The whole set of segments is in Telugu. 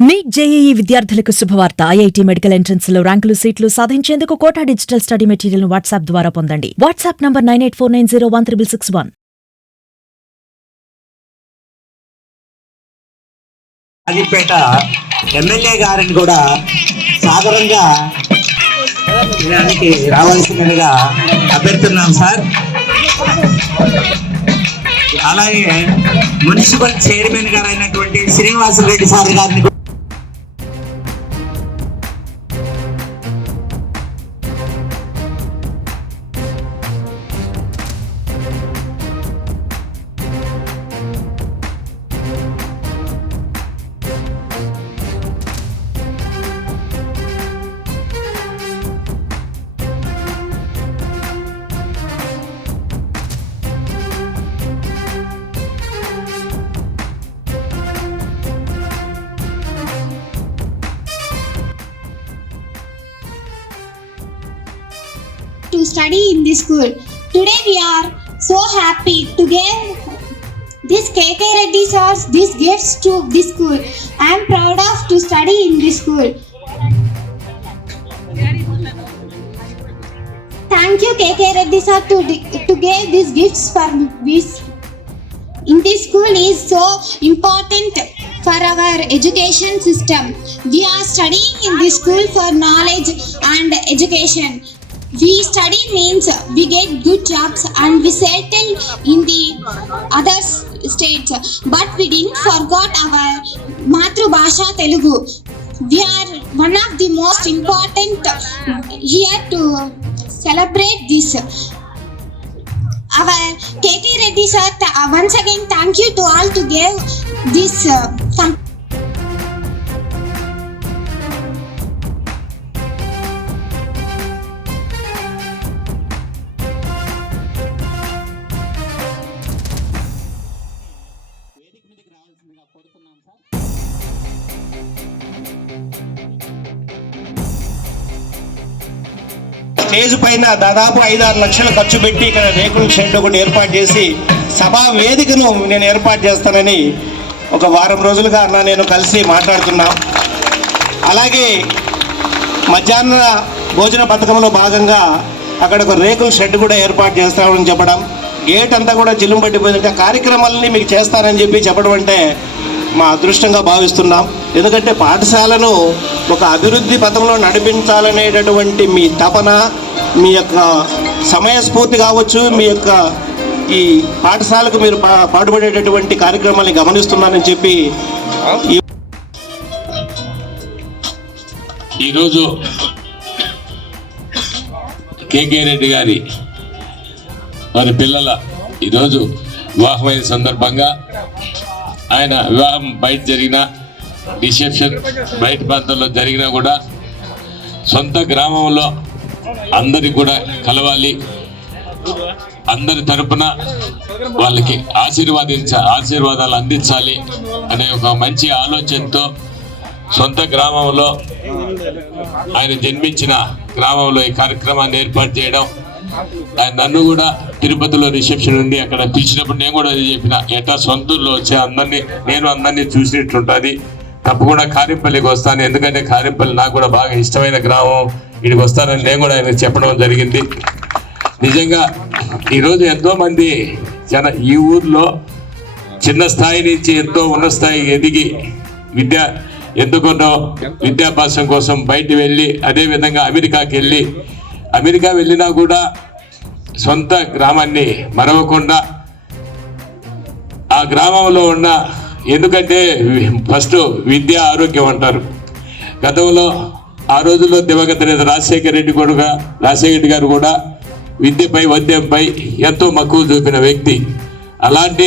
నీట్ జేఈఈ విద్యార్థులకు శుభవార్త. ఐఐటి మెడికల్ ఎంట్రన్స్లో ర్యాంకులు సీట్లు సాధించేందుకు Kota digital study material WhatsApp ద్వారా పొందండి. WhatsApp number nine eight four nine zero one triple six one. Rajapeta MLA గారిని కూడా సాదరంగా రావాల్సిందిగా అభ్యర్థున్నాం సార్. అలాగే మున్సిపల్ చైర్మన్ గారు అయినటువంటి శ్రీనివాసరెడ్డి సార్ గారిని to study in this school. Today we are so happy to give this KK Reddy sir's these gifts to this school. I am proud of to study in this school. Thank you KK Reddy sir to, to give these gifts for this. In this school is so important for our education system. We are studying in this school for knowledge and education. We study means we get good jobs and we settle in the other states. But we didn't forget our Matru Bhasha Telugu. We are one of the most important here to celebrate this. Our KT Reddy sir, once again thank you to all to give this uh, stage పైన దాదాపు ఐదారు లక్షలు ఖర్చు పెట్టి ఇక్కడ రేకుల షెడ్ ఒకటి ఏర్పాటు చేసి సభా వేదికను నేను ఏర్పాటు చేస్తానని ఒక వారం రోజులుగా అన్న నేను కలిసి మాట్లాడుతున్నాం. అలాగే మధ్యాహ్న భోజన పథకంలో భాగంగా అక్కడ ఒక రేకుల షెడ్ కూడా ఏర్పాటు చేస్తామని చెప్పడం. గేట్ అంతా కూడా జిల్లు పట్టిపోయిందంటే కార్యక్రమాలని మీకు చేస్తారని చెప్పి చెప్పడం అంటే మా అదృష్టంగా భావిస్తున్నాం. ఎందుకంటే పాఠశాలను ఒక అభివృద్ధి పథంలో నడిపించాలనేటటువంటి మీ తపన మీ యొక్క సమయస్ఫూర్తి కావచ్చు మీ యొక్క ఈ పాఠశాలకు మీరు పా- పాటుపడేటటువంటి కార్యక్రమాన్ని గమనిస్తున్నానని చెప్పి ఈరోజు కేకే రెడ్డి గారి వారి పిల్లల ఈరోజు వివాహమైన సందర్భంగా ఆయన వివాహం బయట జరిగిన రిసెప్షన్ బయట ప్రాంతంలో జరిగినా కూడా సొంత గ్రామంలో అందరికి కూడా కలవాలి. అందరి తరపున వాళ్ళకి ఆశీర్వాదించ ఆశీర్వాదాలు అందించాలి అనే ఒక మంచి ఆలోచనతో సొంత గ్రామంలో ఆయన జన్మించిన గ్రామంలో ఈ కార్యక్రమాన్ని ఏర్పాటు చేయడం. ఆయన నన్ను కూడా తిరుపతిలో రిసెప్షన్ ఉంది అక్కడ పిలిచినప్పుడు నేను కూడా అది చెప్పిన ఎటా సొంతూరులో వచ్చే అందరినీ నేను అందరినీ చూసినట్టుంటుంది. తప్పకుండా కారింపల్లికి వస్తాను. ఎందుకంటే కారింపల్లి నాకు కూడా బాగా ఇష్టమైన గ్రామం. ఇక్కడికి వస్తానని నేను కూడా ఆయనకు చెప్పడం జరిగింది. నిజంగా ఈరోజు ఎంతో మంది ఈ ఊర్లో చిన్న స్థాయి నుంచి ఎంతో ఉన్న స్థాయికి ఎదిగి విద్య ఎందుకున్నో విద్యాభ్యాసం కోసం బయట వెళ్ళి అదే విధంగా అమెరికాకి వెళ్ళి అమెరికా వెళ్ళినా కూడా సొంత గ్రామాన్ని మరవకుండా ఆ గ్రామంలో ఉన్న ఎందుకంటే ఫస్ట్ విద్య ఆరోగ్యం అంటారు. గతంలో ఆ రోజుల్లో దివంగత నేత రాజశేఖర రెడ్డి కూడా రాజశేఖర రెడ్డి గారు కూడా విద్యపై వైద్యంపై ఎంతో మక్కువ చూపిన వ్యక్తి. అలాంటి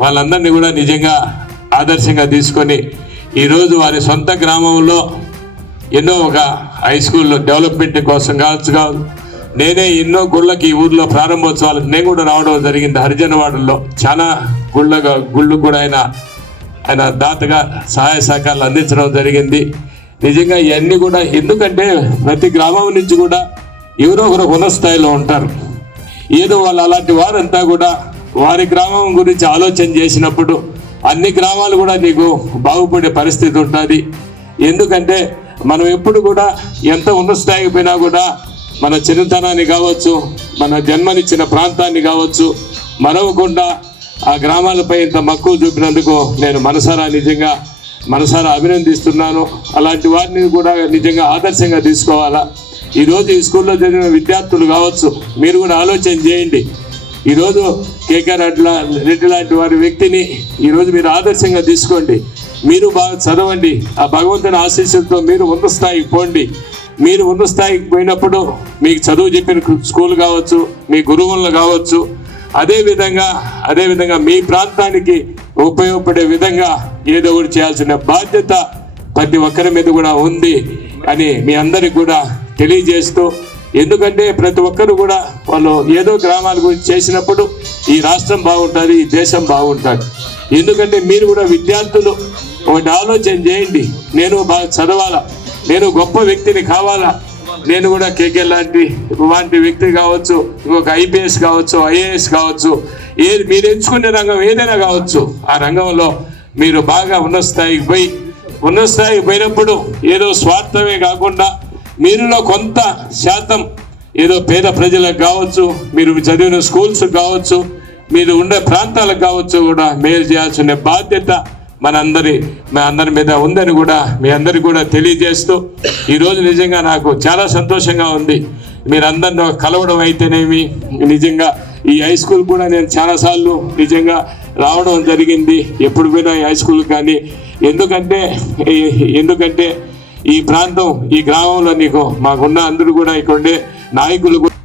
వాళ్ళందరినీ కూడా నిజంగా ఆదర్శంగా తీసుకొని ఈరోజు వారి సొంత గ్రామంలో ఎన్నో ఒక హై స్కూల్లో డెవలప్మెంట్ కోసం కావచ్చు కావచ్చు నేనే ఎన్నో గుళ్ళకి ఈ ఊర్లో ప్రారంభోత్సవాలకు నేను కూడా రావడం జరిగింది హరిజనవాడలో. చాలా గుళ్ళగా గుళ్ళు కూడా ఆయన ఆయన దాతగా సహాయ సహకారాలు అందించడం జరిగింది. నిజంగా ఇవన్నీ కూడా ఎందుకంటే ప్రతి గ్రామం నుంచి కూడా ఎవరో ఒకరు ఉన్నస్థాయిలో ఉంటారు. ఏదో వాళ్ళు అలాంటి వారంతా కూడా వారి గ్రామం గురించి ఆలోచన చేసినప్పుడు అన్ని గ్రామాలు కూడా నీకు బాగుపడే పరిస్థితి ఉంటుంది. ఎందుకంటే మనం ఎప్పుడు కూడా ఎంత ఉన్నస్థాయికి పోయినా కూడా మన చిన్నతనాన్ని కావచ్చు మన జన్మనిచ్చిన ప్రాంతాన్ని కావచ్చు మరవకుండా ఆ గ్రామాలపై ఇంత మక్కువ చూపినందుకు నేను మనసారా నిజంగా మనసారా అభినందిస్తున్నాను. అలాంటి వారిని కూడా నిజంగా ఆదర్శంగా తీసుకోవాలా? ఈరోజు ఈ స్కూల్లో చదివిన విద్యార్థులు కావచ్చు మీరు కూడా ఆలోచన చేయండి. ఈరోజు కేకే రెడ్డి రెడ్డి లాంటి వారి వ్యక్తిని ఈరోజు మీరు ఆదర్శంగా తీసుకోండి. మీరు బాగా చదవండి. ఆ భగవంతుని ఆశీస్సులతో మీరు ఉన్నత స్థాయికి పోండి. మీరు ఉన్నత స్థాయికి పోయినప్పుడు మీకు చదువు చెప్పిన స్కూల్ కావచ్చు మీ గురువులను కావచ్చు అదే విధంగా అదే విధంగా మీ ప్రాంతానికి ఉపయోగపడే విధంగా ఏదో ఒకటి చేయాల్సిన బాధ్యత ప్రతి ఒక్కరి మీద కూడా ఉంది అని మీ అందరికి కూడా తెలియజేస్తూ ఎందుకంటే ప్రతి ఒక్కరు కూడా వాళ్ళు ఏదో గ్రామాల గురించి చేసినప్పుడు ఈ రాష్ట్రం బాగుంటుంది ఈ దేశం బాగుంటుంది. ఎందుకంటే మీరు కూడా విద్యార్థులు ఒకటి ఆలోచన చేయండి. నేను బాగా చదవాలా నేను గొప్ప వ్యక్తిని కావాలా నేను కూడా కేకే లాంటి లాంటి వ్యక్తి కావచ్చు ఇంకొక ఐపీఎస్ కావచ్చు ఐఏఎస్ కావచ్చు ఏ మీరు ఎంచుకునే రంగం ఏదైనా కావచ్చు ఆ రంగంలో మీరు బాగా ఉన్న స్థాయికి పోయి ఉన్న స్థాయికి పోయినప్పుడు ఏదో స్వార్థమే కాకుండా మీరులో కొంత శాతం ఏదో పేద ప్రజలకు కావచ్చు మీరు చదివిన స్కూల్స్ కావచ్చు మీరు ఉండే ప్రాంతాలకు కావచ్చు కూడా మేలు చేయాల్సిన బాధ్యత మనందరి మా అందరి మీద ఉందని కూడా మీ అందరికి కూడా తెలియజేస్తూ ఈరోజు నిజంగా నాకు చాలా సంతోషంగా ఉంది. మీరందరిని కలవడం అయితేనేమి నిజంగా ఈ హై స్కూల్ కూడా నేను చాలాసార్లు నిజంగా రావడం జరిగింది. ఎప్పుడు పోయినా ఈ హై స్కూల్ కానీ ఎందుకంటే ఎందుకంటే ఈ ప్రాంతం ఈ గ్రామంలో నీకు మాకున్న అందరూ కూడా ఇక్కడ ఉండే నాయకులు కూడా